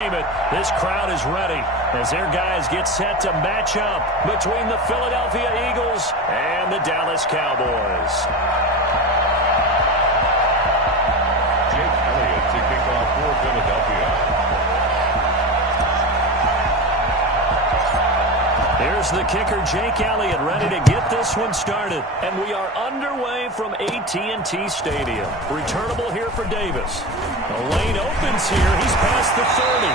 This crowd is ready as their guys get set to match up between the Philadelphia Eagles and the Dallas Cowboys. Jake Elliott to kick off for Philadelphia. Here's the kicker, Jake Elliott, ready to get this one started. And we are underway from AT&T Stadium. Returnable here for Davis. The lane opens here. He's past the 30.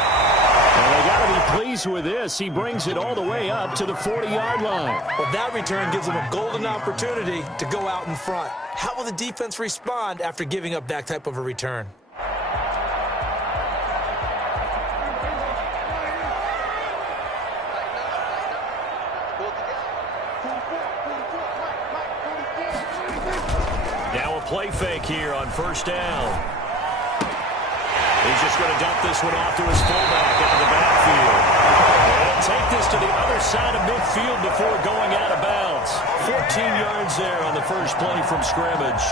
And they got to be pleased with this. He brings it all the way up to the 40-yard line. Well, that return gives him a golden opportunity to go out in front. How will the defense respond after giving up that type of a return? Now a play fake here on first down. He's just going to dump this one off to his fullback out of the backfield. They'll take this to the other side of midfield before going out of bounds. 14 yards there on the first play from scrimmage.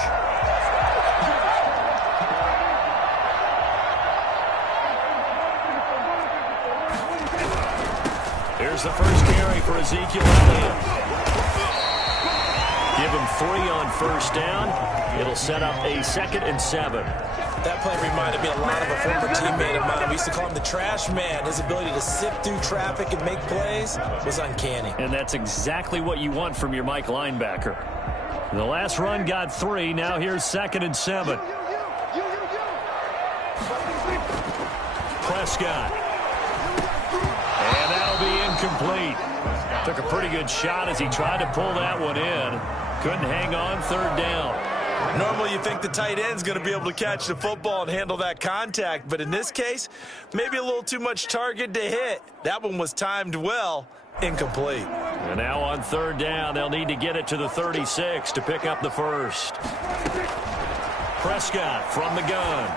Here's the first carry for Ezekiel Elliott. Give him 3 on first down. It'll set up a 2nd and 7. That play reminded me a lot of a former teammate of mine. We used to call him the trash man. His ability to sift through traffic and make plays was uncanny. And that's exactly what you want from your Mike linebacker. The last run got 3. Now here's 2nd and 7. Prescott. And that'll be incomplete. Took a pretty good shot as he tried to pull that one in. Couldn't hang on, 3rd down. Normally you think the tight end's going to be able to catch the football and handle that contact, but in this case, maybe a little too much target to hit. That one was timed well, incomplete. And now on 3rd down, they'll need to get it to the 36 to pick up the first. Prescott from the gun.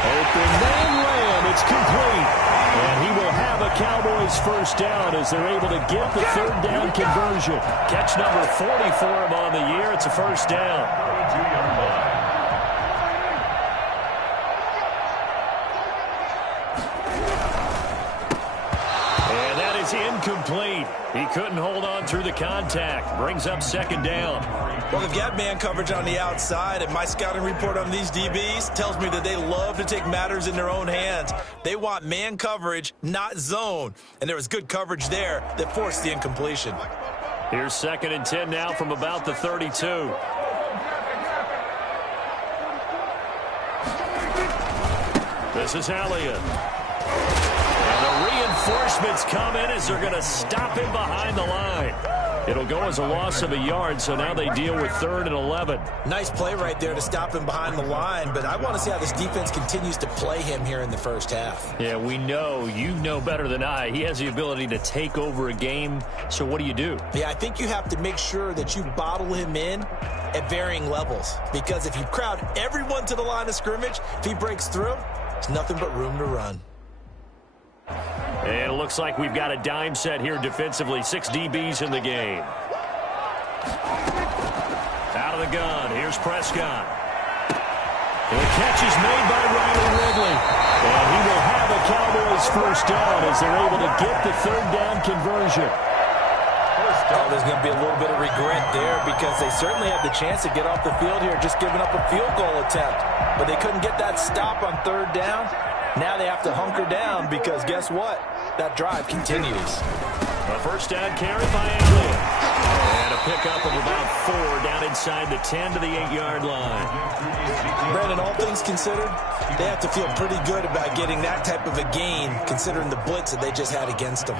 Open man ran, it's complete. And he will have a Cowboys first down as they're able to get the 3rd down conversion. Catch number 40 for him on the year. It's a first down. 22-yard line. And that is incomplete. He couldn't hold on through the contact. Brings up 2nd down. Well, they've got man coverage on the outside, and my scouting report on these DBs tells me that they love to take matters in their own hands. They want man coverage, not zone. And there was good coverage there that forced the incompletion. Here's 2nd and 10 now from about the 32. This is Elliott. And the reinforcements come in as they're going to stop him behind the line. It'll go as a loss of a yard, so now they deal with 3rd and 11. Nice play right there to stop him behind the line, but I want to see how this defense continues to play him here in the first half. Yeah, we know, you know better than I, he has the ability to take over a game, so what do you do? Yeah, I think you have to make sure that you bottle him in at varying levels, because if you crowd everyone to the line of scrimmage, if he breaks through, there's nothing but room to run. And it looks like we've got a dime set here defensively. 6 DBs in the game. Out of the gun. Here's Prescott. The catch is made by Riley Ridley. And he will have a Cowboys first down as they're able to get the 3rd down conversion. Oh, there's going to be a little bit of regret there because they certainly had the chance to get off the field here just giving up a field goal attempt. But they couldn't get that stop on 3rd down. Now they have to hunker down because guess what? That drive continues. A first down carry by Elliott. And a pickup of about 4 down inside the 10 to the 8-yard line. Brandon, all things considered, they have to feel pretty good about getting that type of a gain considering the blitz that they just had against them.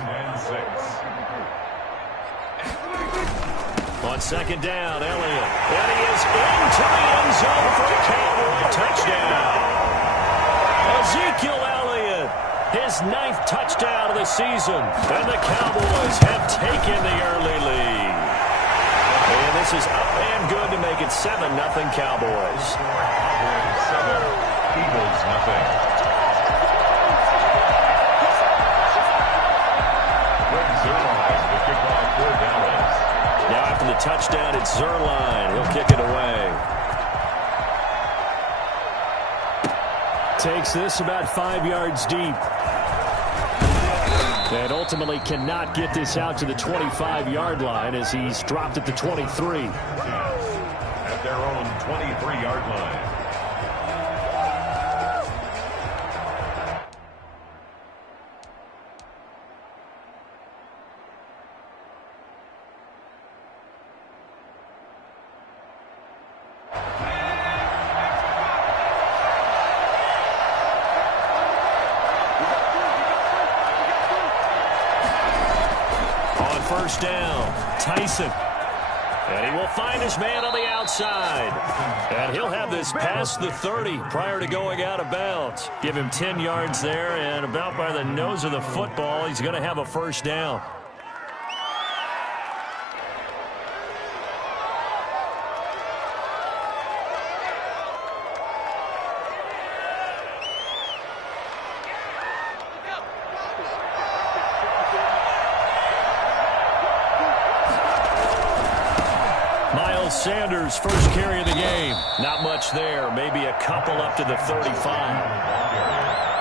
On 2nd down, Elliott. And he is into the end zone for a Cowboy touchdown. Ezekiel Elliott, his 9th touchdown of the season. And the Cowboys have taken the early lead. And this is up and good to make it 7-0 Cowboys. 7, Eagles nothing. Greg Zuerlein, the kickoff for Dallas. Now after the touchdown, it's Zuerlein. He'll kick it away. Takes this about 5 yards deep. And ultimately cannot get this out to the 25-yard line as he's dropped at the 23. At their own 23-yard line. First down, Tyson. And he will find his man on the outside. And he'll have this past the 30 prior to going out of bounds. Give him 10 yards there, and about by the nose of the football, he's going to have a first down. Sanders' first carry of the game. Not much there. Maybe a couple up to the 35.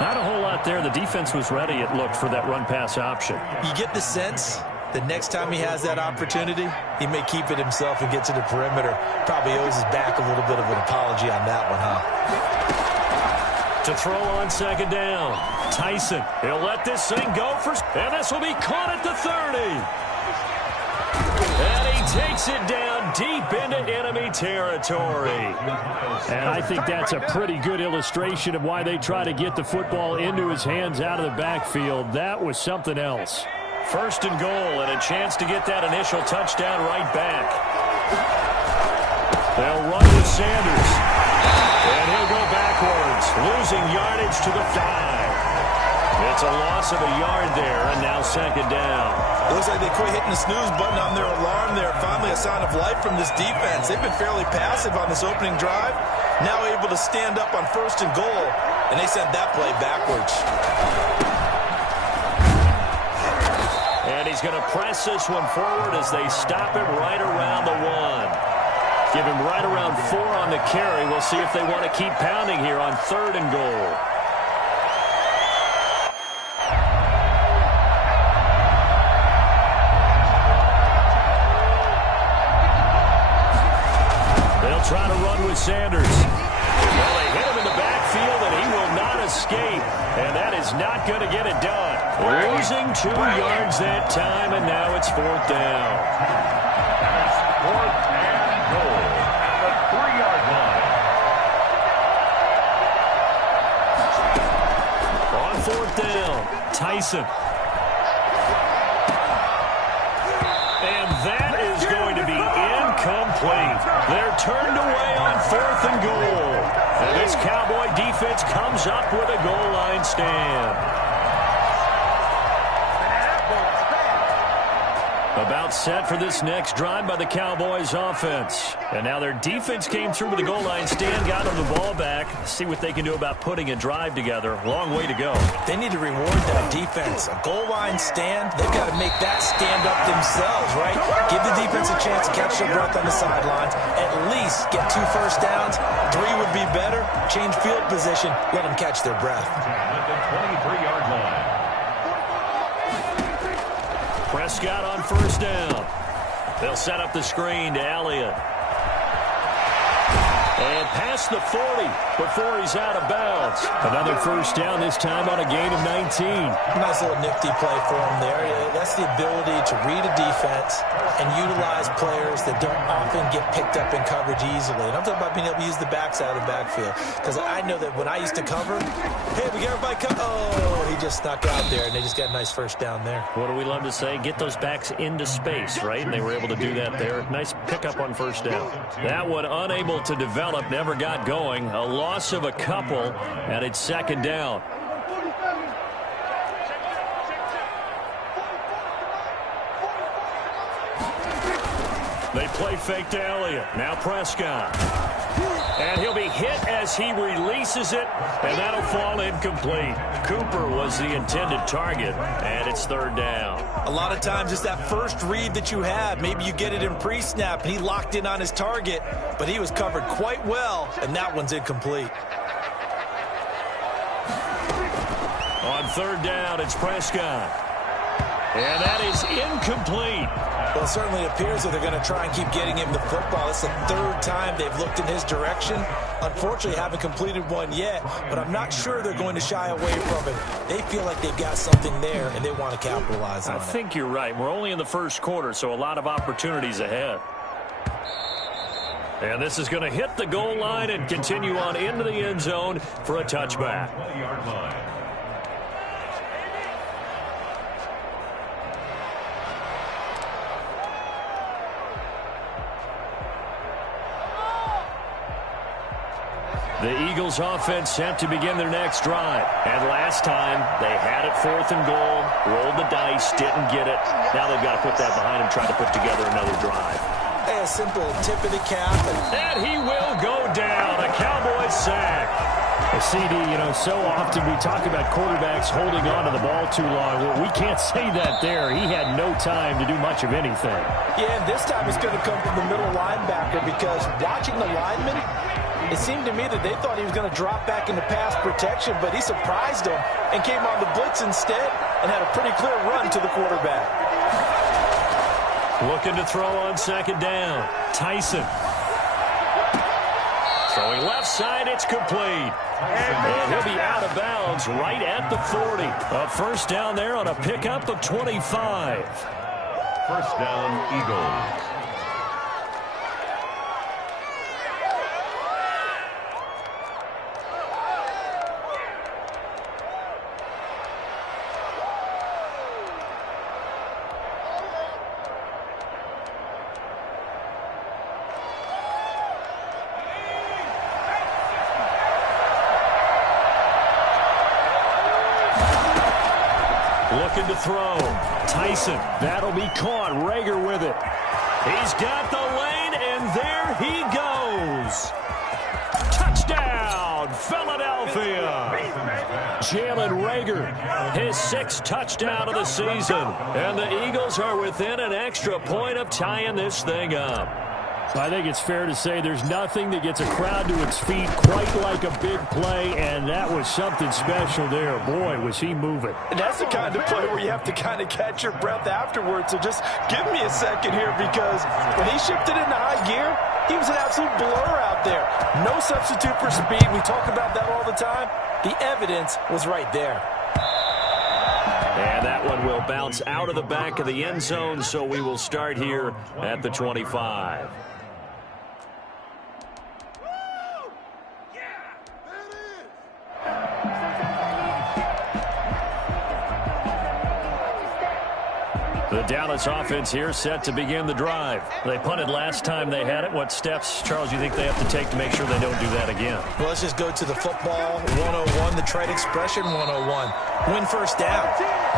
Not a whole lot there. The defense was ready, it looked, for that run-pass option. You get the sense the next time he has that opportunity, he may keep it himself and get to the perimeter. Probably owes his back a little bit of an apology on that one, huh? To throw on second down, Tyson. He'll let this thing go for... And this will be caught at the 30. And he takes it down deep into enemy territory. And I think that's a pretty good illustration of why they try to get the football into his hands out of the backfield. That was something else. First and goal, and a chance to get that initial touchdown right back. They'll run with Sanders. And he'll go backwards, losing yardage to the 5. It's a loss of a yard there, and now second down. Looks like they quit hitting the snooze button on their alarm there. Finally a sign of life from this defense. They've been fairly passive on this opening drive. Now able to stand up on first and goal, and they sent that play backwards. And he's going to press this one forward as they stop him right around the 1. Give him right around 4 on the carry. We'll see if they want to keep pounding here on third and goal. Try to run with Sanders. Well, they hit him in the backfield, and he will not escape. And that is not going to get it done. Losing 2 yards that time, and now it's fourth down. It's fourth and goal at the 3-yard line. On fourth down, Tyson. And that is going to be incomplete. They're turned away on fourth and goal. And this Cowboy defense comes up with a goal line stand. About set for this next drive by the Cowboys offense. And now their defense came through with a goal line stand, got them the ball back. See what they can do about putting a drive together. Long way to go. They need to reward that defense. A goal line stand, they've got to make that stand up themselves, right? Give the defense a chance to catch their breath on the sidelines. At least get 2 first downs. 3 would be better. Change field position. Let them catch their breath. At the 23-yard line. Prescott on first down. They'll set up the screen to Elliott. And past the 40 before he's out of bounds. Another first down, this time on a gain of 19. Nice little nifty play for him there. That's the ability to read a defense and utilize players that don't often get picked up in coverage easily. And I'm talking about being able to use the backside of the backfield. Because I know that when I used to cover, hey, we got everybody cover. Oh, he just snuck out there, and they just got a nice first down there. What do we love to say? Get those backs into space, right? And they were able to do that there. Nice pickup on first down. That one unable to develop, never got going. A loss of a couple, and it's second down. They play fake to Elliott. Now Prescott. And he'll be hit as he releases it, and that'll fall incomplete. Cooper was the intended target, and it's third down. A lot of times it's that first read that you have. Maybe you get it in pre-snap, and he locked in on his target, but he was covered quite well, and that one's incomplete. third down. It's Prescott. And that is incomplete. Well, it certainly appears that they're going to try and keep getting him the football. It's the third time they've looked in his direction. Unfortunately, haven't completed one yet, but I'm not sure they're going to shy away from it. They feel like they've got something there, and they want to capitalize on it. I think you're right. We're only in the first quarter, so a lot of opportunities ahead. And this is going to hit the goal line and continue on into the end zone for a touchback. 20-yard line. The Eagles offense set to begin their next drive. And last time, they had it 4th and goal, rolled the dice, didn't get it. Now they've got to put that behind them, try to put together another drive. A simple tip of the cap. And he will go down. A Cowboys sack. CD, so often we talk about quarterbacks holding on to the ball too long. Well, we can't say that there. He had no time to do much of anything. Yeah, and this time it's going to come from the middle linebacker because watching the lineman, it seemed to me that they thought he was going to drop back into pass protection, but he surprised them and came on the blitz instead and had a pretty clear run to the quarterback. Looking to throw on second down. Tyson. Throwing left side, it's complete. And he'll be out of bounds right at the 40. A first down there on a pickup of 25. First down, Eagles. Looking to throw. Tyson. That'll be caught. Rager with it. He's got the lane, and there he goes. Touchdown, Philadelphia. Jalen Rager, his 6th touchdown of the season. And the Eagles are within an extra point of tying this thing up. I think it's fair to say there's nothing that gets a crowd to its feet quite like a big play, and that was something special there. Boy, was he moving. And that's the kind of play where you have to kind of catch your breath afterwards. So just give me a second here, because when he shifted into high gear, he was an absolute blur out there. No substitute for speed. We talk about that all the time. The evidence was right there. And that one will bounce out of the back of the end zone, so we will start here at the 25. The Dallas offense here set to begin the drive. They punted last time they had it. What steps, Charles, you think they have to take to make sure they don't do that again? Well, let's just go to the football 101, the trade expression 101. Win first down.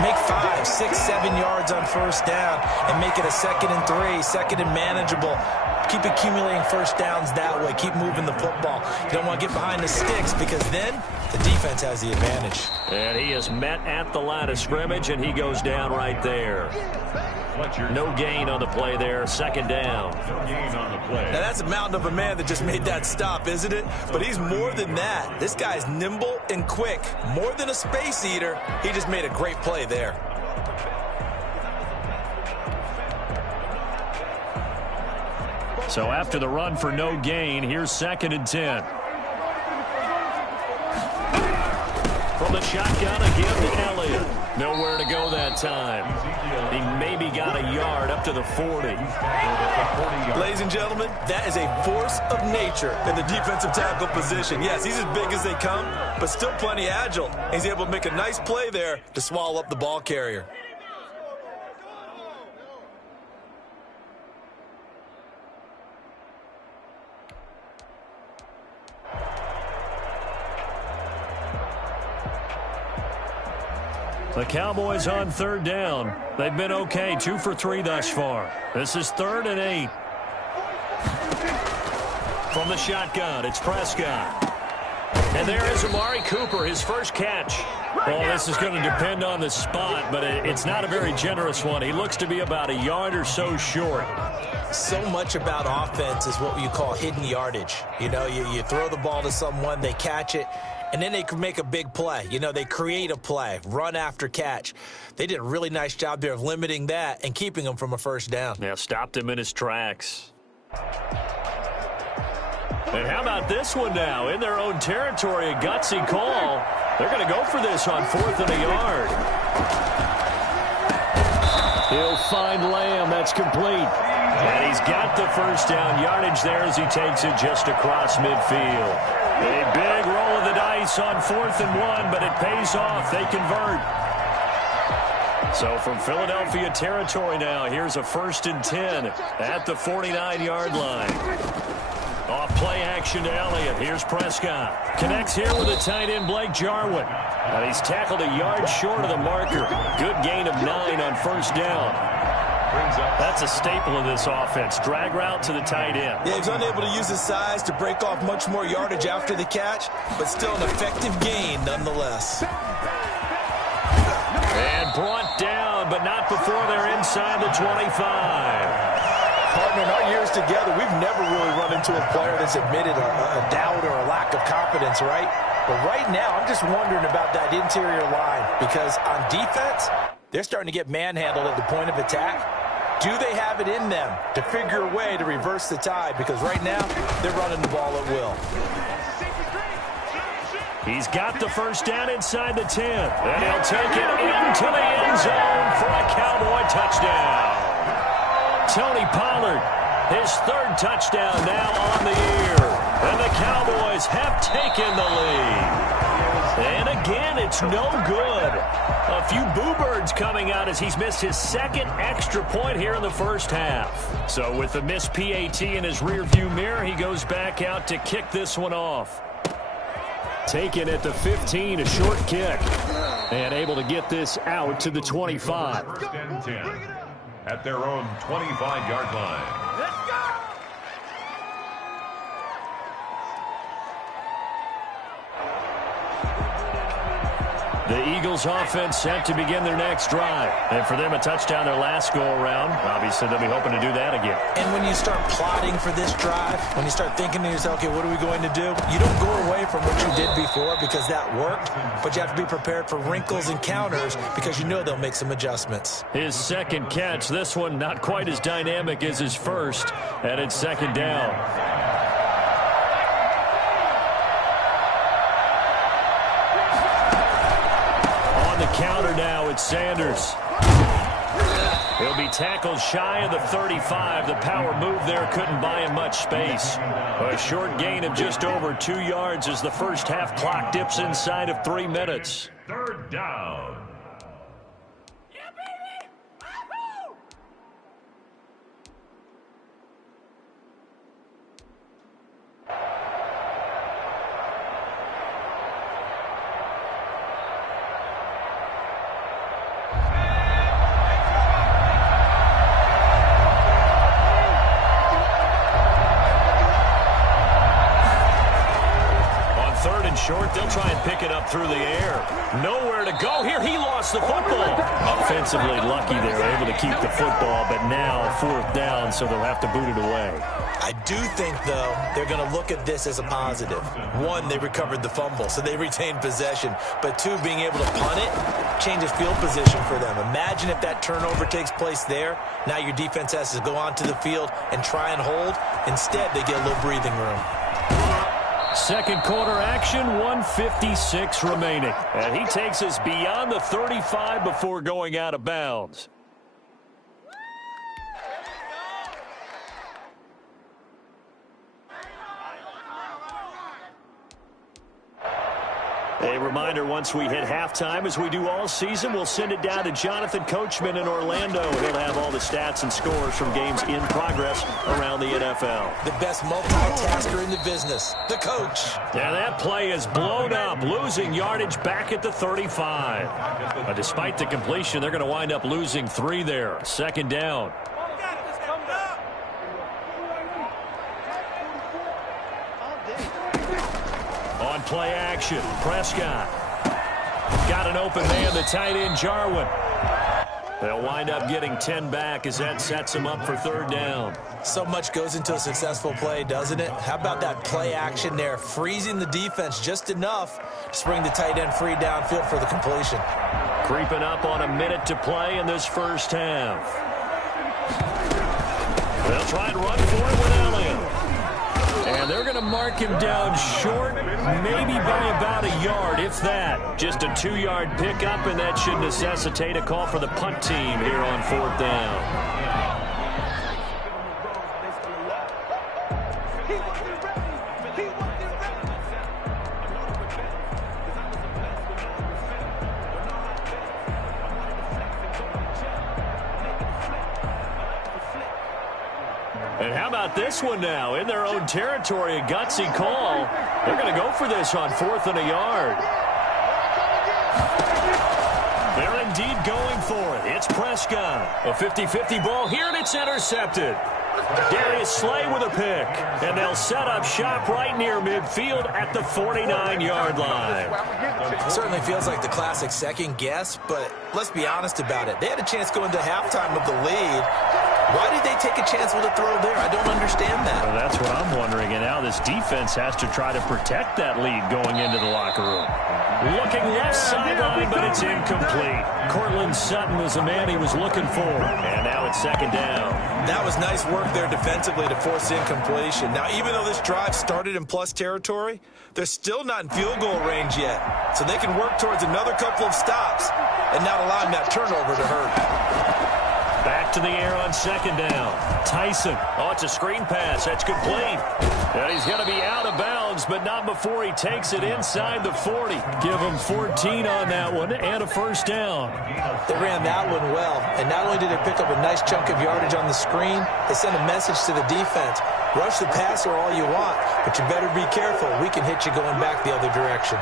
Make 5, 6, 7 yards on first down and make it a 2nd and 3, 2nd and manageable. Keep accumulating first downs that way. Keep moving the football. You don't want to get behind the sticks, because then the defense has the advantage. And he is met at the line of scrimmage, and he goes down right there. No gain on the play there. 2nd down. No gain on the play. Now, that's a mountain of a man that just made that stop, isn't it? But he's more than that. This guy's nimble and quick. More than a space eater. He just made a great play there. So after the run for no gain, here's 2nd and 10. From the shotgun again to Elliott. Nowhere to go that time. He maybe got a yard up to the 40. Ladies and gentlemen, that is a force of nature in the defensive tackle position. Yes, he's as big as they come, but still plenty agile. He's able to make a nice play there to swallow up the ball carrier. The Cowboys on 3rd down. They've been okay, 2 for 3 thus far. This is 3rd and 8. From the shotgun, it's Prescott. And there is Amari Cooper, his first catch. Well, this is going to depend on the spot, but it's not a very generous one. He looks to be about a yard or so short. So much about offense is what you call hidden yardage. You know, you throw the ball to someone, they catch it, and then they can make a big play. You know, they create a play, run after catch. They did a really nice job there of limiting that and keeping him from a first down. Yeah, stopped him in his tracks. And how about this one now? In their own territory, a gutsy call. They're going to go for this on 4th and a yard. He'll find Lamb. That's complete. And he's got the first down yardage there as he takes it just across midfield. A big roll of the dice on 4th and 1, but it pays off. They convert. So from Philadelphia territory now, here's a 1st and 10 at the 49-yard line. Off play action to Elliott. Here's Prescott. Connects here with a tight end, Blake Jarwin. And he's tackled a yard short of the marker. Good gain of 9 on first down. That's a staple of this offense. Drag route to the tight end. Yeah, he's unable to use his size to break off much more yardage after the catch, but still an effective gain nonetheless. And brought down, but not before they're inside the 25. Partner, in our years together, we've never really run into a player that's admitted a doubt or a lack of confidence, right? But right now, I'm just wondering about that interior line because on defense, they're starting to get manhandled at the point of attack. Do they have it in them to figure a way to reverse the tide? Because right now, they're running the ball at will. He's got the first down inside the 10. And he'll take it into the end zone for a Cowboy touchdown. Tony Pollard, his 3rd touchdown now on the year. And the Cowboys have taken the lead. And again, it's no good. A few boo birds coming out as he's missed his 2nd extra point here in the first half. So with the missed PAT in his rearview mirror, he goes back out to kick this one off. Taken at the 15, a short kick. And able to get this out to the 25. 1st and 10 at their own 25-yard line. Let's go! The Eagles offense set to begin their next drive. And for them, a touchdown their last go-around. Obviously, they'll be hoping to do that again. And when you start plotting for this drive, when you start thinking to yourself, okay, what are we going to do? You don't go away from what you did before because that worked, but you have to be prepared for wrinkles and counters because you know they'll make some adjustments. His 2nd catch, this one not quite as dynamic as his first, and it's 2nd down. Counter now, it's Sanders. He'll be tackled shy of the 35. The power move there couldn't buy him much space. A short gain of just over 2 yards as the first half clock dips inside of 3 minutes. 3rd down. Short, they'll try and pick it up through the air. Nowhere to go here. He lost the football. Offensively lucky there, able to keep the football, but now 4th down, so they'll have to boot it away. I do think, though, they're going to look at this as a positive. 1, they recovered the fumble, so they retained possession. But 2, being able to punt it changes field position for them. Imagine if that turnover takes place there. Now your defense has to go onto the field and try and hold. Instead, they get a little breathing room. 2nd quarter action, 1:56 remaining. And he takes us beyond the 35 before going out of bounds. A reminder, once we hit halftime, as we do all season, we'll send it down to Jonathan Coachman in Orlando. He'll have all the stats and scores from games in progress around the NFL. The best multitasker in the business, the coach. Yeah, that play is blown up, losing yardage back at the 35. Despite the completion, they're going to wind up losing 3 there. 2nd down. On play action, Prescott. Got an open man, the tight end, Jarwin. They'll wind up getting 10 back as that sets them up for third down. So much goes into a successful play, doesn't it? How about that play action there, freezing the defense just enough to bring the tight end free downfield for the completion. Creeping up on a minute to play in this first half. They'll try and run for it with Elliott. And they're going to mark him down short, maybe by about a yard, if that. Just a 2-yard pickup, and that should necessitate a call for the punt team here on fourth down. And how about this one now? In their own territory, a gutsy call. They're going to go for this on 4th and a yard. They're indeed going for it. It's Prescott. A 50-50 ball here, and it's intercepted. Darius Slay with a pick. And they'll set up shop right near midfield at the 49-yard line. Certainly feels like the classic second guess, but let's be honest about it. They had a chance going to halftime with the lead. Why did they take a chance with a throw there? I don't understand that. Well, that's what I'm wondering. And now this defense has to try to protect that lead going into the locker room. Looking left sideline, but it's incomplete. Cortland Sutton was the man he was looking for. And now it's second down. That was nice work there defensively to force incompletion. Now, even though this drive started in plus territory, they're still not in field goal range yet. So they can work towards another couple of stops and not allowing that turnover to hurt. Back to the air on second down. Tyson. Oh, it's a screen pass. That's complete. And he's going to be out of bounds, but not before he takes it inside the 40. Give him 14 on that one and a first down. They ran that one well, and not only did they pick up a nice chunk of yardage on the screen, they sent a message to the defense. Rush the passer all you want, but you better be careful. We can hit you going back the other direction.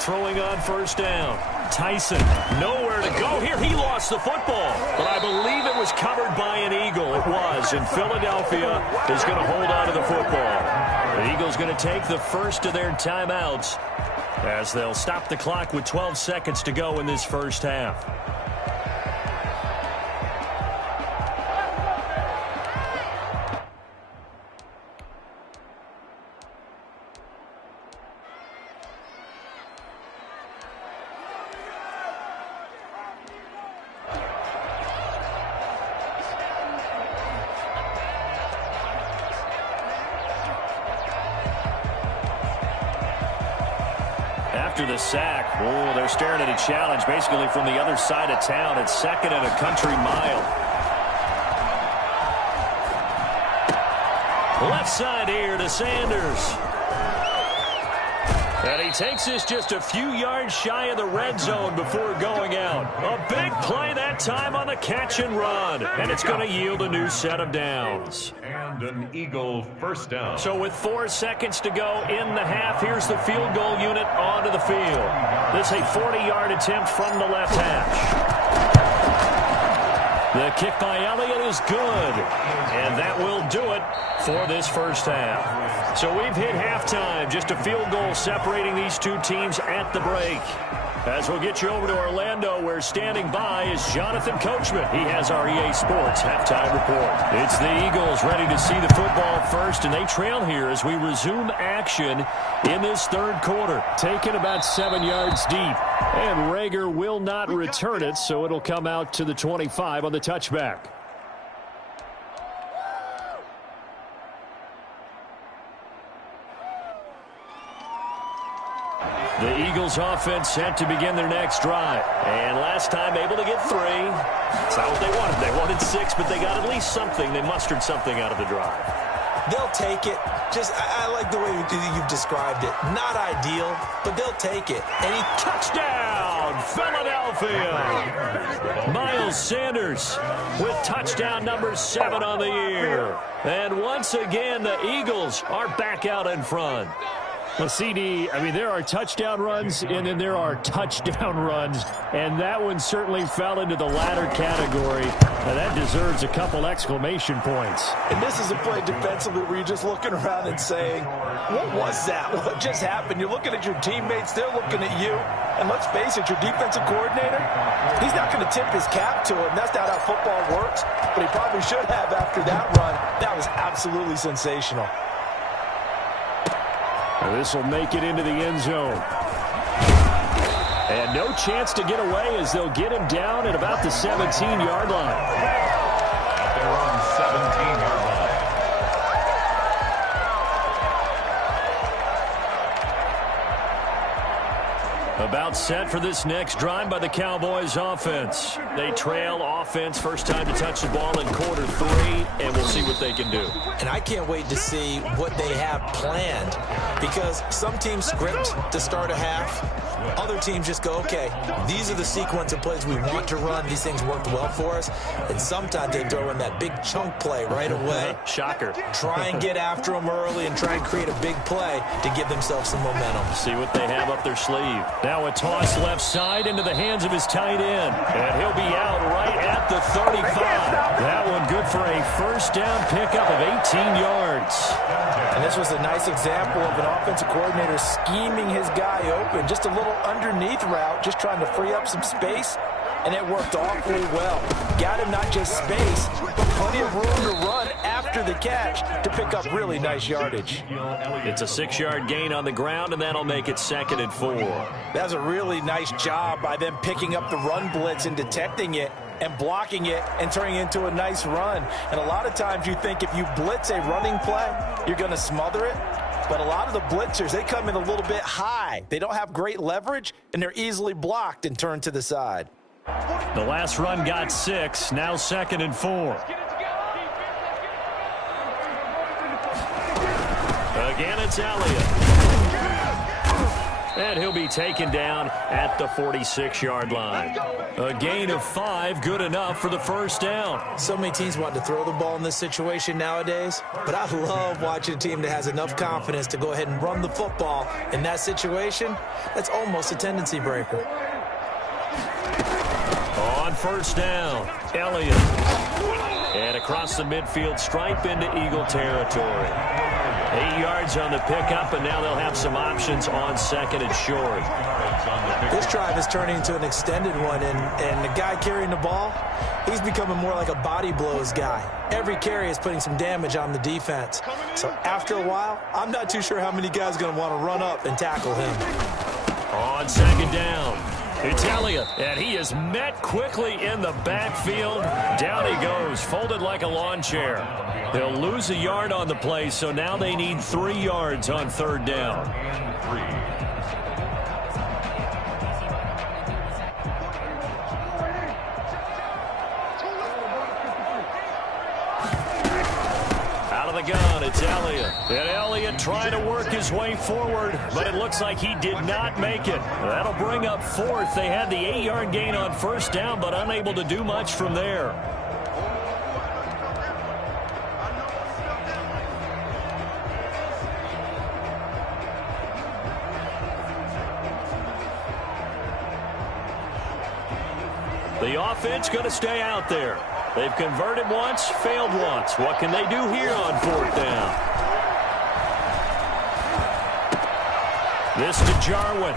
Throwing on first down. Tyson, nowhere to go here. He lost the football, but I believe it was covered by an Eagle. It was, and Philadelphia is going to hold on to the football. The Eagles going to take the first of their timeouts as they'll stop the clock with 12 seconds to go in this first half. After the sack, oh, they're staring at a challenge basically from the other side of town. It's second and a country mile. Left side here to Sanders. And he takes this just a few yards shy of the red zone before going out. A big play that time on the catch and run. And it's going to yield a new set of downs. And an Eagle first down. So with 4 seconds to go in the half, here's the field goal unit onto the field. This is a 40-yard attempt from the left hash. The kick by Elliott is good. And that will do it for this first half. So we've hit halftime. Just a field goal separating these two teams at the break. As we'll get you over to Orlando, where standing by is Jonathan Coachman. He has our EA Sports halftime report. It's the Eagles ready to see the football first, and they trail here as we resume action in this third quarter. Taken about 7 yards deep, and Rager will not return it, so it'll come out to the 25 on the touchback. The Eagles offense set to begin their next drive. And last time able to get 3. That's not what they wanted. They wanted 6, but they got at least something. They mustered something out of the drive. They'll take it. Just, I like the way you've described it. Not ideal, but they'll take it. And Touchdown, Philadelphia! Miles Sanders with touchdown number 7 on the year. And once again, the Eagles are back out in front. Well, CD, I mean, there are touchdown runs, and then there are touchdown runs, and that one certainly fell into the latter category. Now, that deserves a couple exclamation points. And this is a play defensively where you're just looking around and saying, what was that? What just happened? You're looking at your teammates, they're looking at you, and let's face it, your defensive coordinator, he's not going to tip his cap to him. That's not how football works, but he probably should have after that run. That was absolutely sensational. This will make it into the end zone. And no chance to get away as they'll get him down at about the 17-yard line. They're on 17-yard line. About set for this next drive by the Cowboys offense. They trail offense, first time to touch the ball in quarter 3, and we'll see what they can do. And I can't wait to see what they have planned, because some teams script to start a half. Other teams just go, okay, these are the sequence of plays we want to run. These things worked well for us. And sometimes they throw in that big chunk play right away. Shocker. Try and get after them early and try and create a big play to give themselves some momentum. See what they have up their sleeve. Now a toss left side into the hands of his tight end. And he'll be out right at the 35. That one good for a first down pickup of 18 yards. And this was a nice example of an offensive coordinator scheming his guy open. Just a little underneath route, just trying to free up some space, and it worked awfully well. Got him not just space, but plenty of room to run after the catch to pick up really nice yardage. It's a 6-yard gain on the ground, and that'll make it 2nd and 4. That's a really nice job by them picking up the run blitz and detecting it and blocking it and turning it into a nice run. And a lot of times you think if you blitz a running play, you're going to smother it. But a lot of the blitzers, they come in a little bit high. They don't have great leverage, and they're easily blocked and turned to the side. The last run got 6, now 2nd and 4. Again, it's Elliott. And he'll be taken down at the 46-yard line. A gain of 5, good enough for the first down. So many teams want to throw the ball in this situation nowadays, but I love watching a team that has enough confidence to go ahead and run the football in that situation. That's almost a tendency breaker. On first down, Elliott. And across the midfield stripe into Eagle territory. 8 yards on the pickup, and now they'll have some options on 2nd and short. This drive is turning into an extended one, and the guy carrying the ball, he's becoming more like a body blows guy. Every carry is putting some damage on the defense. So after a while, I'm not too sure how many guys are going to want to run up and tackle him. On 2nd down, it's Elliott, and he is met quickly in the backfield. Down he goes, folded like a lawn chair. They'll lose a yard on the play, so now they need 3 yards on 3rd down. Out of the gun, it's Elliott. And Elliott trying to work his way forward, but it looks like he did not make it. That'll bring up 4th. They had the 8-yard gain on first down, but unable to do much from there. The offense going to stay out there. They've converted once, failed once. What can they do here on 4th down? This to Jarwin.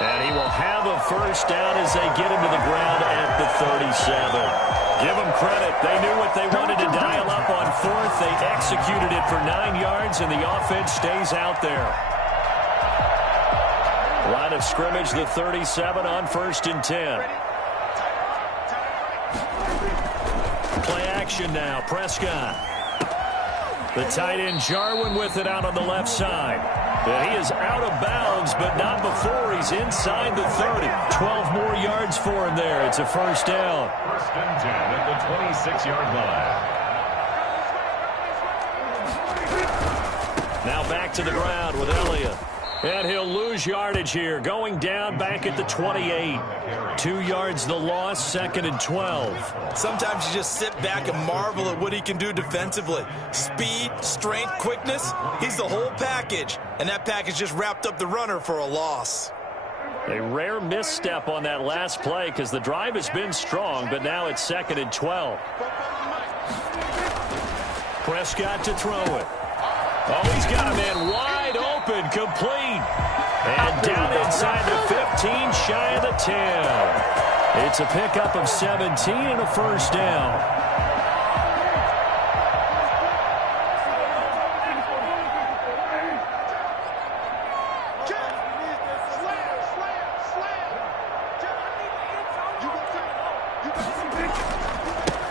And he will have a first down as they get him to the ground at the 37. Give them credit. They knew what they wanted to dial up on 4th. They executed it for 9 yards, and the offense stays out there. Line of scrimmage, the 37 on 1st and 10. Play action now. Prescott. The tight end Jarwin with it out on the left side. And he is out of bounds, but not before he's inside the 30. 12 more yards for him there. It's a first down. 1st and 10 at the 26-yard line. Now back to the ground with Elliott. And he'll lose yardage here, going down back at the 28. 2 yards the loss, 2nd and 12. Sometimes you just sit back and marvel at what he can do defensively. Speed, strength, quickness, he's the whole package. And that package just wrapped up the runner for a loss. A rare misstep on that last play because the drive has been strong, but now it's 2nd and 12. Prescott to throw it. Oh, he's got a man wide open, complete. And down inside the 15, shy of the 10. It's a pickup of 17 and a first down.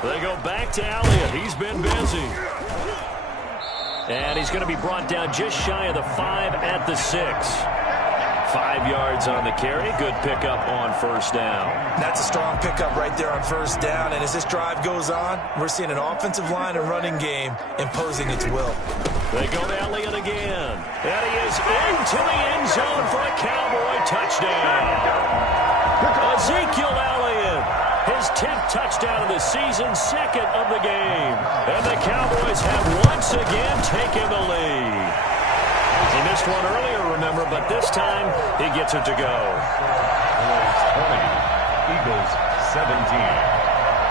They go back to Elliott. He's been busy. And he's going to be brought down just shy of the 5 at the 6. 5 yards on the carry. Good pickup on first down. That's a strong pickup right there on first down. And as this drive goes on, we're seeing an offensive line and running game imposing its will. They go to Elliott again. And he is into the end zone for a Cowboy touchdown. Ezekiel Elliott, his 10th touchdown of the season, 2nd of the game. And the Cowboys have once again taken the lead. He missed one earlier, remember, but this time he gets it to go. Eagles 17.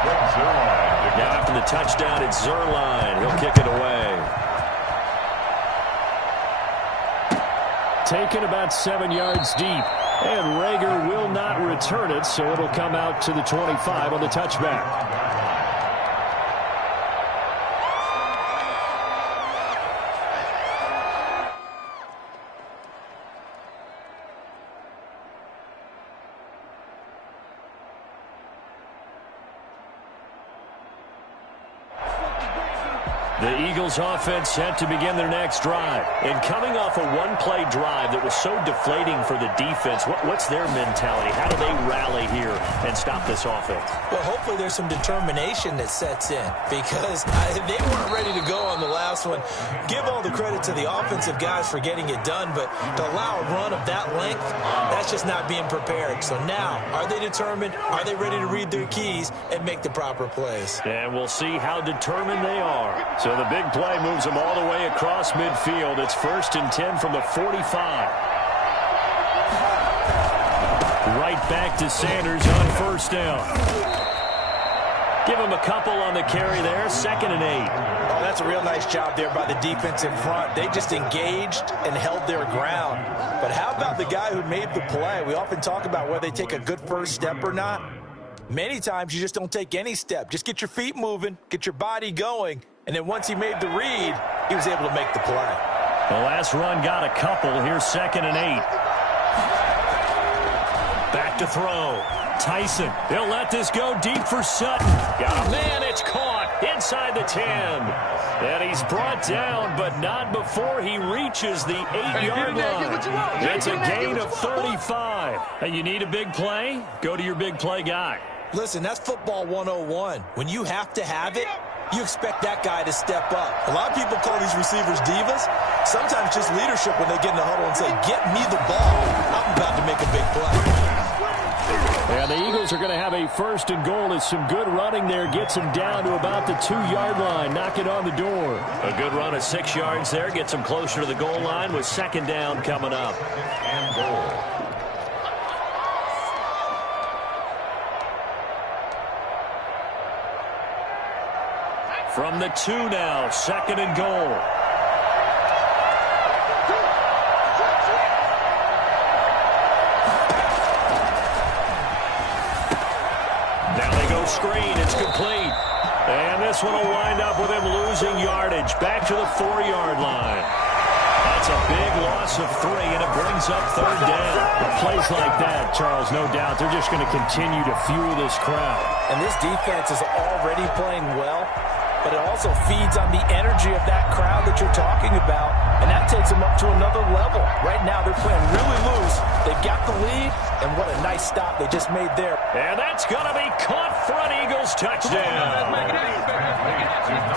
Greg Zuerlein. Now after the touchdown, it's Zuerlein. He'll kick it away. Taken about 7 yards deep. And Rager will not return it, so it'll come out to the 25 on the touchback. The Eagles offense set to begin their next drive. And coming off a one-play drive that was so deflating for the defense, what's their mentality? How do they rally here and stop this offense? Well, hopefully there's some determination that sets in because they weren't ready to go on the last one. Give all the credit to the offensive guys for getting it done, but to allow a run of that length, that's just not being prepared. So now, are they determined? Are they ready to read their keys and make the proper plays? And we'll see how determined they are. So the big play moves them all the way across midfield. It's 1st and 10 from the 45. Right back to Sanders on first down. Give him a couple on the carry there. 2nd and 8. Oh, that's a real nice job there by the defense in front. They just engaged and held their ground. But how about the guy who made the play? We often talk about whether they take a good first step or not. Many times you just don't take any step. Just get your feet moving, get your body going. And then once he made the read, he was able to make the play. The last run got a couple. Here's 2nd and 8. Back to throw. Tyson. They'll let this go deep for Sutton. Got a man. It's caught inside the 10. And he's brought down, but not before he reaches the 8-yard line. It's a gain of 35. Hey, you need a big play? Go to your big play guy. Listen, that's football 101. When you have to have it, you expect that guy to step up. A lot of people call these receivers divas. Sometimes just leadership when they get in the huddle and say, get me the ball. I'm about to make a big play. And the Eagles are going to have a 1st and goal as some good running there gets them down to about the 2-yard line. Knock it on the door. A good run of 6 yards there gets them closer to the goal line with 2nd down coming up. And goal. From the 2 now, 2nd and goal. Now they go screen. It's complete. And this one will wind up with him losing yardage. Back to the 4-yard line. That's a big loss of 3, and it brings up 3rd down. Plays like that, Charles, no doubt, they're just going to continue to fuel this crowd. And this defense is already playing well, but it also feeds on the energy of that crowd that you're talking about, and that takes them up to another level. Right now, they're playing really loose. They've got the lead, and what a nice stop they just made there. And that's going to be caught for an Eagles touchdown.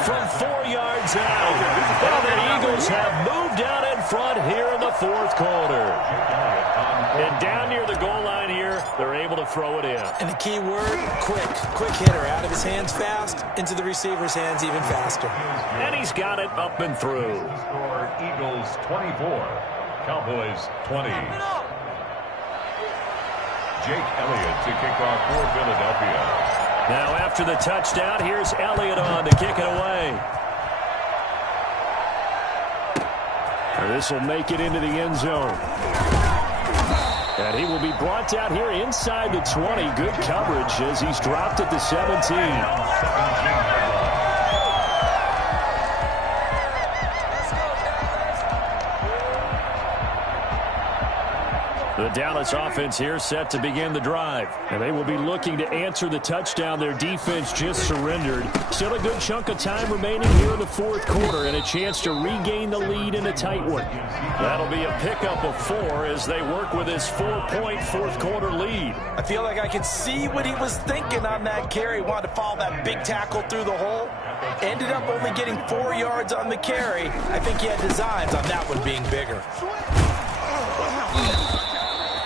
From 4 yards out, and the Eagles have moved out in front here in the 4th quarter. And down near the goal line here, they're able to throw it in. And the key word, quick. Quick hitter. Out of his hands fast, into the receiver's hands even faster. And he's got it up and through. Score Eagles 24, Cowboys 20. Jake Elliott to kick off for Philadelphia. Now after the touchdown, here's Elliott on to kick it away. This will make it into the end zone. And he will be brought down here inside the 20. Good coverage as he's dropped at the 17. The Dallas offense here set to begin the drive. And they will be looking to answer the touchdown their defense just surrendered. Still a good chunk of time remaining here in the fourth quarter and a chance to regain the lead in a tight one. That'll be a pickup of 4 as they work with his 4-point fourth quarter lead. I feel like I could see what he was thinking on that carry. Wanted to follow that big tackle through the hole. Ended up only getting 4 yards on the carry. I think he had designs on that one being bigger.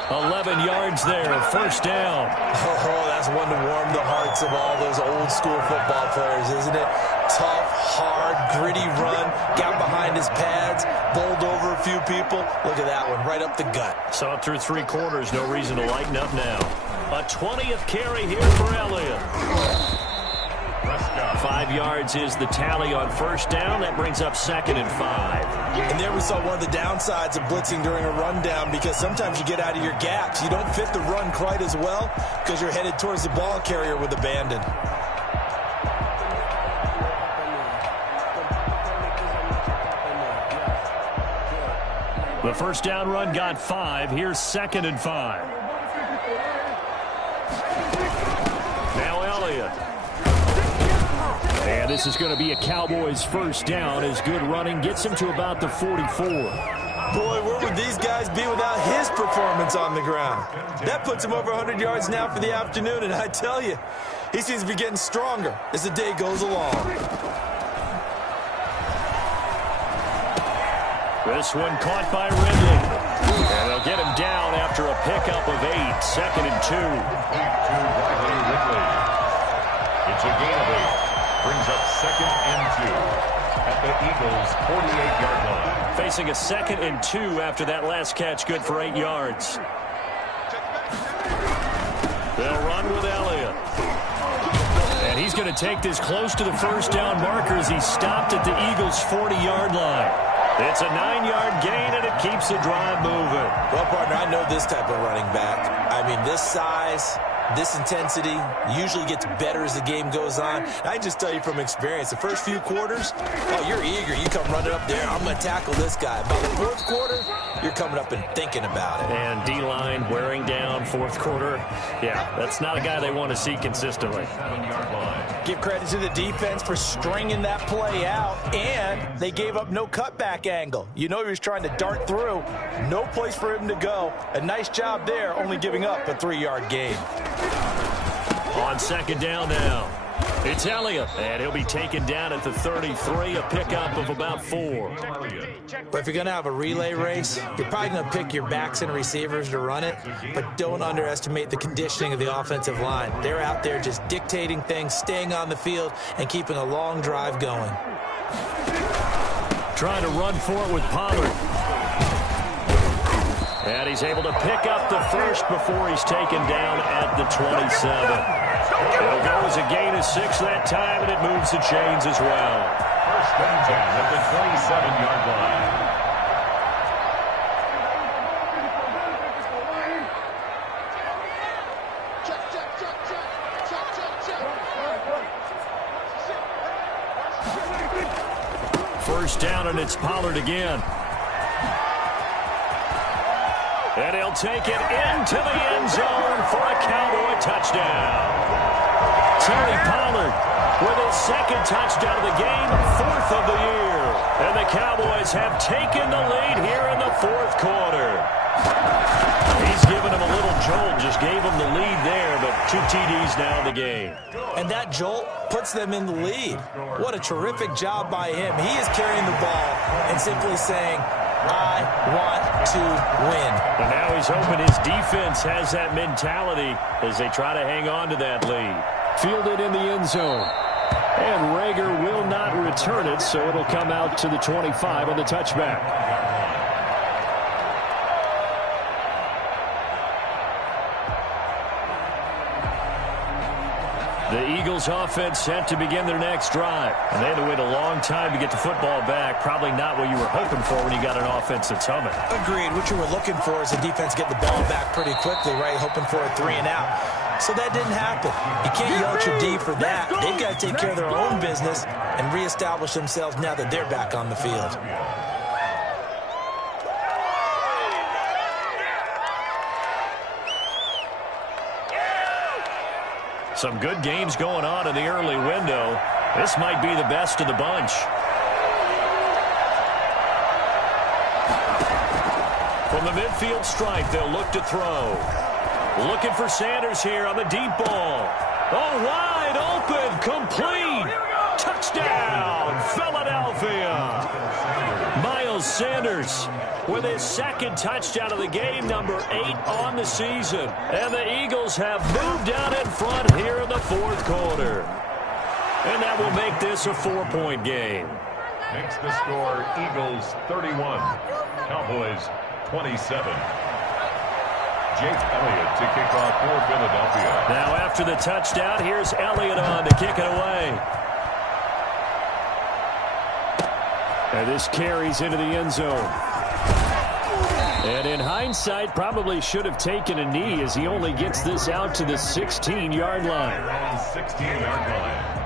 11 yards there, first down. Oh, that's one to warm the hearts of all those old school football players, isn't it? Tough, hard, gritty run, got behind his pads, bowled over a few people. Look at that one, right up the gut. Saw it through 3 quarters, no reason to lighten up now. A 20th carry here for Elliott. 5 yards is the tally on first down. That brings up 2nd and 5. And there we saw one of the downsides of blitzing during a rundown, because sometimes you get out of your gaps. You don't fit the run quite as well because you're headed towards the ball carrier with abandon. The first down run got 5. Here's 2nd and 5. Now Elliott. And this is going to be a Cowboys first down as good running gets him to about the 44. Boy, where would these guys be without his performance on the ground? That puts him over 100 yards now for the afternoon, and I tell you, he seems to be getting stronger as the day goes along. This one caught by Ridley. And they'll get him down after a pickup of 8. 2nd and 2. It's a gain of 8. Brings up 2nd and 2 at the Eagles' 48-yard line. Facing a 2nd and 2 after that last catch, good for 8 yards. They'll run with Elliott. And he's going to take this close to the first down marker as he stopped at the Eagles' 40-yard line. It's a 9-yard gain, and it keeps the drive moving. Well, partner, I know this type of running back. I mean, this size, this intensity usually gets better as the game goes on. And I just tell you from experience, the first few quarters, oh, you're eager. You come running up there, I'm going to tackle this guy. By the fourth quarter, you're coming up and thinking about it. And D-line wearing down fourth quarter. Yeah, that's not a guy they want to see consistently. Give credit to the defense for stringing that play out, and they gave up no cutback angle. You know he was trying to dart through. No place for him to go. A nice job there, only giving up a 3-yard gain. On second down now. It's Elliott, and he'll be taken down at the 33, a pickup of about 4. But if you're going to have a relay race, you're probably going to pick your backs and receivers to run it, but don't underestimate the conditioning of the offensive line. They're out there just dictating things, staying on the field, and keeping a long drive going. Trying to run for it with Pollard. And he's able to pick up the first before he's taken down at the 27. It'll go as a gain of 6 that time, and it moves the chains as well. First and 10 at the 27-yard line. First down, and it's Pollard again. And he'll take it into the end zone for a Cowboy touchdown. Tony Pollard with his 2nd touchdown of the game, 4th of the year. And the Cowboys have taken the lead here in the fourth quarter. He's given him a little jolt, just gave him the lead there, but 2 TDs now in the game. And that jolt puts them in the lead. What a terrific job by him. He is carrying the ball and simply saying, I want to win. And now he's hoping his defense has that mentality as they try to hang on to that lead. Fielded in the end zone. And Rager will not return it, so it'll come out to the 25 on the touchback. The Eagles offense set to begin their next drive. And they had to wait a long time to get the football back. Probably not what you were hoping for when you got an offense that's humming. Agreed. What you were looking for is the defense get the ball back pretty quickly, right? Hoping for a 3 and out. So that didn't happen. You can't yell at your D for that. They've got to take care of their own business and reestablish themselves now that they're back on the field. Some good games going on in the early window. This might be the best of the bunch. From the midfield stripe, they'll look to throw. Looking for Sanders here on the deep ball. Oh, wide open, complete. Touchdown, Philadelphia. Miles Sanders with his second touchdown of the game, number 8 on the season. And the Eagles have moved out in front here in the fourth quarter. And that will make this a 4-point game. Makes the score Eagles 31, Cowboys 27. Jake Elliott to kick off for Philadelphia. Now after the touchdown, here's Elliott on to kick it away. And this carries into the end zone. And in hindsight, probably should have taken a knee as he only gets this out to the 16-yard line. 16-yard line.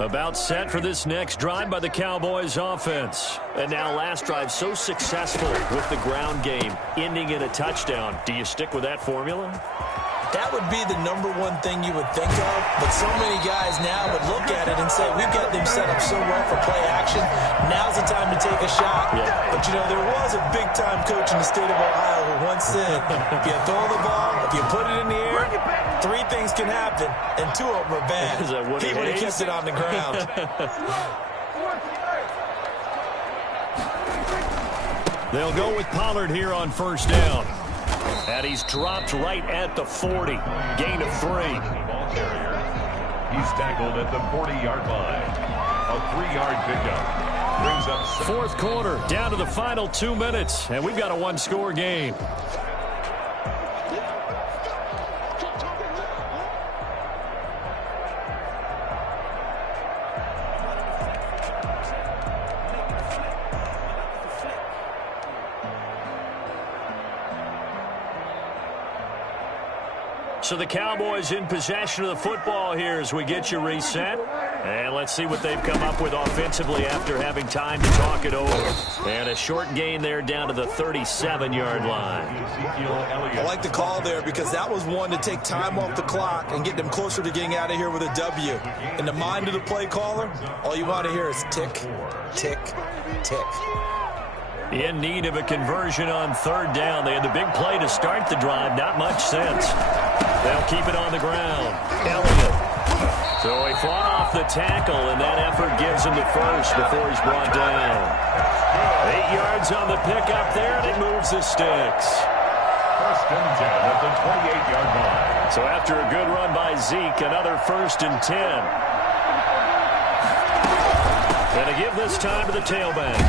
About set for this next drive by the Cowboys offense. And now last drive so successful with the ground game, ending in a touchdown. Do you stick with that formula? That would be the number one thing you would think of, but so many guys now would look at it and say, we've got them set up so well for play action, now's the time to take a shot. Yeah. But, you know, there was a big-time coach in the state of Ohio who once said, if you throw the ball, if you put it in the air, 3 things can happen, and 2 of them are bad. He would have kept it on the ground. They'll go with Pollard here on first down. And he's dropped right at the 40. Gain of 3. Ball carrier. He's tackled at the 40-yard line. A 3-yard pickup. Brings up fourth quarter, down to the final 2 minutes. And we've got a 1-score game. So the Cowboys in possession of the football here as we get you reset. And let's see what they've come up with offensively after having time to talk it over. And a short gain there down to the 37-yard line. I like the call there because that was one to take time off the clock and get them closer to getting out of here with a W. In the mind of the play caller, all you want to hear is tick, tick, tick. In need of a conversion on third down. They had the big play to start the drive. Not much sense. They'll keep it on the ground. Elliott. So he fought off the tackle, and that effort gives him the first before he's brought down. 8 yards on the pickup there, and it moves the sticks. First and 10 at the 28-yard line. So after a good run by Zeke, another first and 10. And to give this time to the tailback.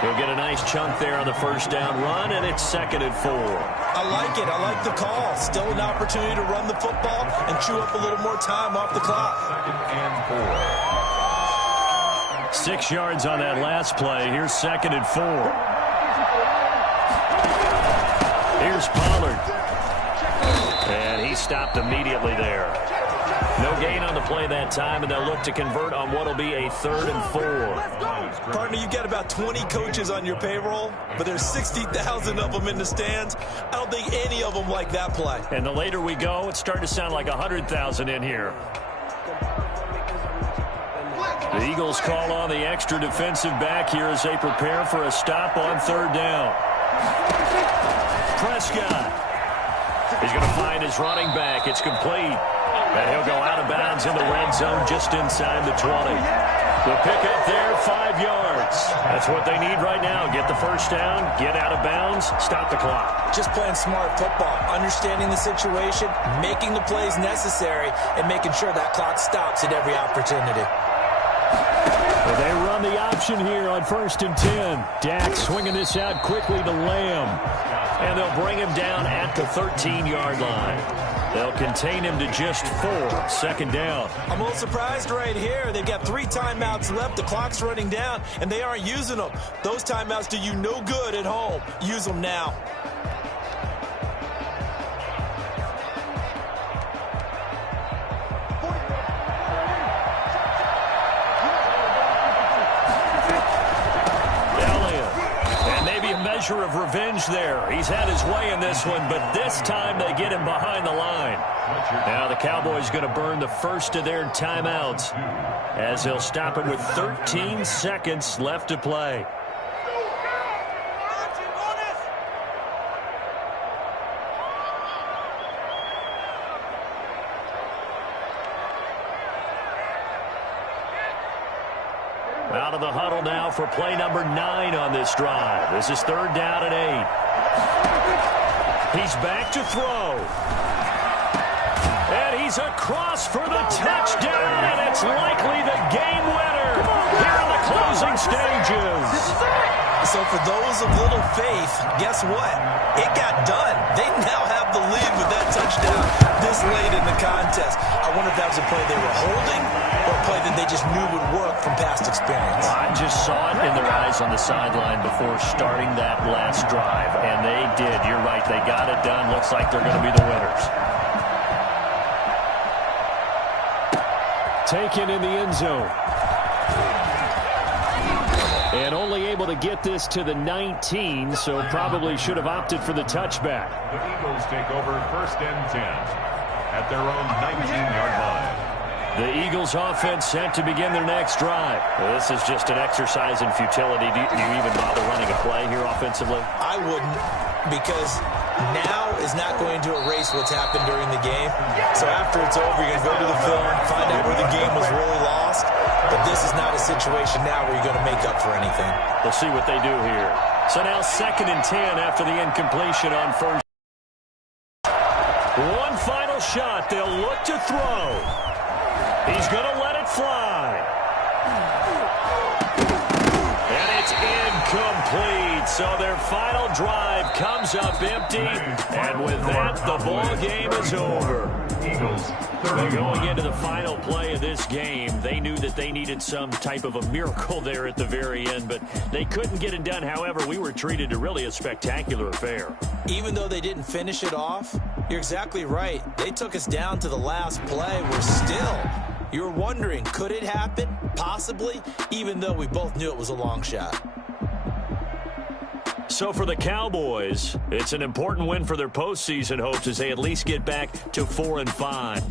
He'll get a nice chunk there on the first down run, and it's 2nd and 4. I like it. I like the call. Still an opportunity to run the football and chew up a little more time off the clock. 2nd and 4. 6 yards on that last play. Here's 2nd and 4. Here's Pollard. And he stopped immediately there. No gain on the play that time, and they'll look to convert on what will be a 3rd and 4. Partner, you've got about 20 coaches on your payroll, but there's 60,000 of them in the stands. I don't think any of them like that play. And the later we go, it's starting to sound like 100,000 in here. The Eagles call on the extra defensive back here as they prepare for a stop on third down. Prescott. He's going to find his running back. It's complete. And he'll go out of bounds in the red zone just inside the 20. The pickup there, 5 yards. That's what they need right now. Get the first down, get out of bounds, stop the clock. Just playing smart football, understanding the situation, making the plays necessary, and making sure that clock stops at every opportunity. But they on the option here on 1st and 10. Dak swinging this out quickly to Lamb. And they'll bring him down at the 13-yard line. They'll contain him to just 4. 2nd down. I'm a little surprised right here. They've got 3 timeouts left. The clock's running down, and they aren't using them. Those timeouts do you no good at home. Use them now. Of revenge there. He's had his way in this one, but this time they get him behind the line. Now the Cowboys going to burn the first of their timeouts as they'll stop it with 13 seconds left to play. Out of the huddle now for play number 9 on this drive. This is 3rd down and 8. He's back to throw. And he's across for the touchdown, and it's likely the game winner here in the closing stages. So for those of little faith, guess what? It got done. They now have the lead with that touchdown this late in the contest. I wonder if that was a play they were holding or a play that they just knew would work from past experience. I just saw it in their eyes on the sideline before starting that last drive, and they did. You're right. They got it done. Looks like they're going to be the winners. Taken in the end zone. And only able to get this to the 19, so probably should have opted for the touchback. The Eagles take over 1st and 10 at their own 19-yard line. The Eagles offense set to begin their next drive. This is just an exercise in futility. Do you even bother running a play here offensively? I wouldn't, because now is not going to erase what's happened during the game. So after it's over, you're going to go to the film, find out where the game was really lost. But this is not a situation now where you're going to make up for anything. We'll see what they do here. So now 2nd and 10 after the incompletion on 1st. One final shot. They'll look to throw. He's going to let it fly. And it's incomplete. So their final drive comes up empty. And with that, the ball game is over. Eagles going into the final play of this game, they knew that they needed some type of a miracle there at the very end, but they couldn't get it done. However, we were treated to really a spectacular affair. Even though they didn't finish it off, you're exactly right. They took us down to the last play. We're still, you're wondering, could it happen? Possibly, even though we both knew it was a long shot. So for the Cowboys, it's an important win for their postseason hopes as they at least get back to 4-5.